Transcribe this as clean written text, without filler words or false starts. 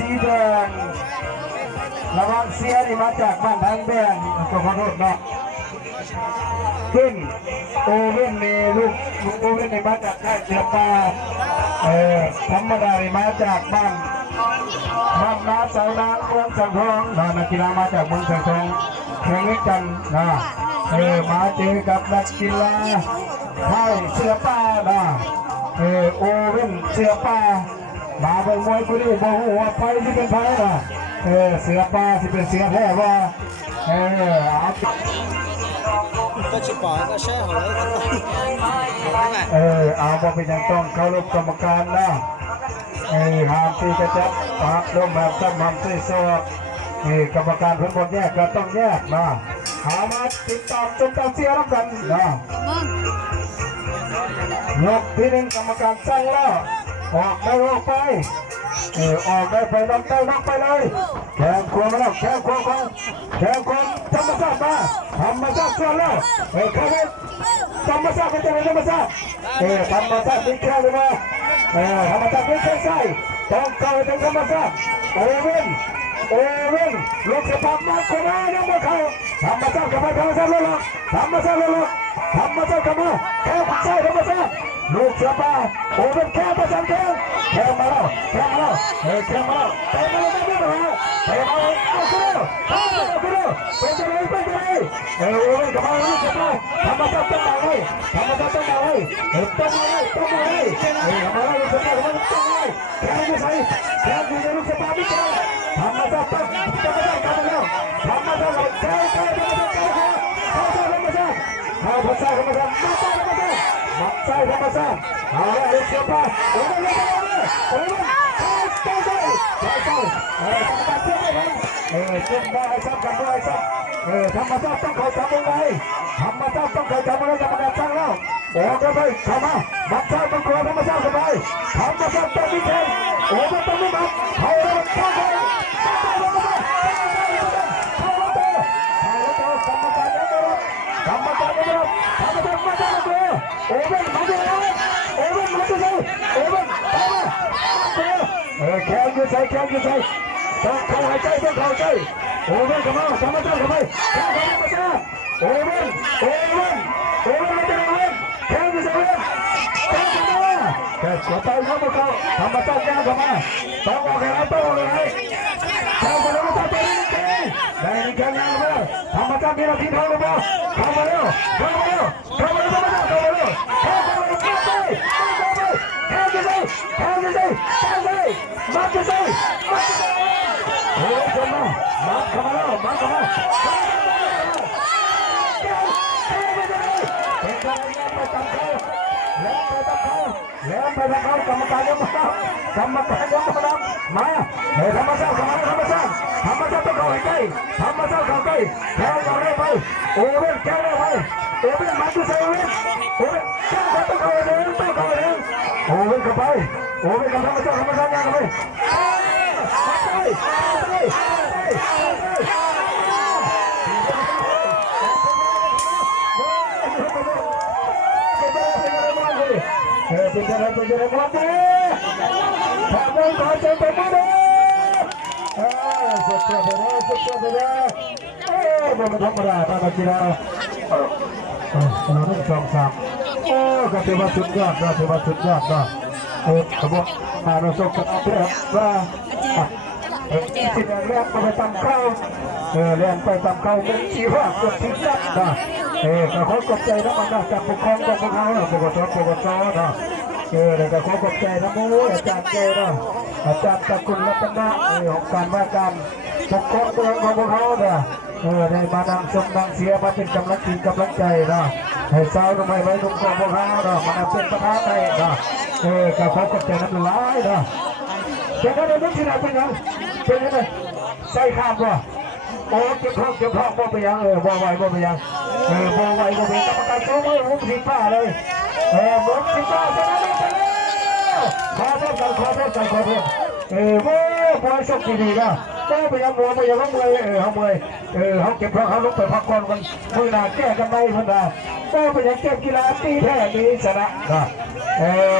สีแดงระวังเสียนี่มาจากบ้านทางแบงก็ขอโทษเนาะขึ้นโอเว่นนี่ลูกโอเว่นนี่มาจากค่ายเสือป่าธรรมดานี่มาจากบ้านนาเสานาเมืองสังทองนักกีฬามาจากเมืองสังทองแข่งกันนะมาเจอกับนักกีฬาค่ายเสือป่านะโอเว่นเสือป่ามาเป็นมวยคู่นี้บอกว่าไปที่เป็นไทยนะเสือป่าที่เป็นเสือแท้ว่าก็ชิบอยก็แช่หัวเลยก็ต้องเอาว่าเป็นยังต้องเคารพกรรมการนะห้ามตีกระจับปากลมแบบจำมันซีซอกรรมการเพิ่นบอกแยกก็ต้องแยกนะหามาติดตามจนตามเสียรับกันนะยกที่หนึ่งกรรมการสั่งแล้วออกได้ออกไปออกได้ไปน้องเต้าน้องไปเลยแขนขวามาแล้วแขนขวาของแขนขวาธรรมชาติมาธรรมชาติส่วนแล้วเข้าไปธรรมชาติเป็นธรรมชาติธรรมชาติมีแค่หรือไม่ธรรมชาติไม่ใช่ใช่ต้องเข้าไปเป็นธรรมชาติโอเว่นลูกสะพัดมาคนนั้นยังไม่เข้าธรรมชาติกับธรรมชาติเลยล่ะธรรมชาติเลยล่ะธรรมชาติกับมาแค่ใช่ธรรมชาติลูกเสือป่าโอเว่นแค่ประจันแค่มาแล้วแค่มาแล้วแค่มาแล้วเตะมาแล้วไม่ได้มาเตะมาแล้วเอาขึ้นเป็นจะไรโอเว่นกับมาลูกเสือป่าธรรมชาติต้องมาเลยธรรมชาติต้องมาเลยต้องมาเลยมาแล้วลูกเสือป่าต้องมาเลยแค่จะใส่แค่จะลูกเสือป่าไม่ใช่ธรรมชาติต้องธรรมชาติกันแล้วธรรมชาติแค่ธรรมชาติมัดใส่ธรรมชาติเอาละลูกเสือป่าโอ้ยใช่เจ็บได้ซ้ำกันได้ซ้ำธรรมชาติต้องคอยจับยังไงธรรมชาติต้องคอยจับอะไรกรรมการสั่งแล้วโอ้ก็ไปเข้ามามัดใส่ต้องคอยธรรมชาติเข้าไปธรรมชาติต้องมีแขนโอ้ก็ต้องมีมัดเขาเลยเข้าไปโอเว่นมาเลยโอเว่นมาเลยโอเว่นแขนยืดใส่แขนยืดใส่ต้องเข้าหายใจต้องเข้าใจโอเว่นเข้ามาธรรมชาติเข้าไปธรรมชาติโอเว่นมาเลยแขนยืดใส่แขนเข้ามาแขนกดไปเข้ามาเข้าธรรมชาติย่างเข้ามาต้องออกแขนต้องออกเลยแขนธรรมชาติได้หนึ่งแขนย่างเข้ามาธรรมชาติมีหน้าที่เท่าหรือเปล่าเข้ามาเร็วเข้ามาเร็วเข้ามาเร็วเข้ามาเร็วเข้ามาเร็วมาจะใส่โอ้ยคนมาเข้ามาแล้วมาเข้ามาเป็นการเลี้ยงไปตามเขาแล้วไปตามเขากรรมการยังมามาธรรมชาติเข้ามาธรรมชาติต้องเข้าใกล้ธรรมชาติเข้าใกล้แข่งเราได้ไปโอเว่นแข่งได้ไปโอเว่นมาจะใส่โอเว่นแข่งต้องเข้าเองโอเว่นเข้าไปโอเว่นกับธรรมชาติยังเข้าไปเป็นอะไรมาดิทำได้ขอเชิญไปมาดิสุดยอดเลยมันธรรมดาตามกีฬาเราต้องสามก็ถือว่าสุดยอดนะขบวนมาเราส่งกันเพื่อว่าที่แรกไปตามเข้าเรียนไปตามเข้าเป็นชีวะกดทิ้งยักษ์นะก็ขอกดใจนะมันนะจากปกครองของเขาปกตินะแต่ก็ขอกดใจนะมูอาจารย์เจนะอาจารย์ตะกุลรัตนะของการว่าการปกครองเมืองของพวกเขาเนี่ยได้มานำชมนำเสียมาเป็นกำลังใจนะให้เจ้าทำไมไว้ตรงของพวกเขาเนาะมันเป็นประธานในนะก็ขอกดใจนั้นร้ายนะแต่ก็ได้รู้ที่ไหนเป็นยังใส่ข้ามว่ะโอ้เก็บห้องบ่ไปยังบ่ไหวบ่ไปยังบ่ไหวบ่ไปกรรมการสู้มือมุ้งสีฟ้าเลยมุ้งสีฟ้าชนะไปแล้วขอโทษโว้พอชกดีนะบ่ไปยังมัวไปยังห้องมวยเขาเก็บห้องเขาลุกไปพักก่อนกันมือหน้าแก้กันไม่พันดาบ่ไปยังเก็บกีฬาตีแพ้ดีชนะนะ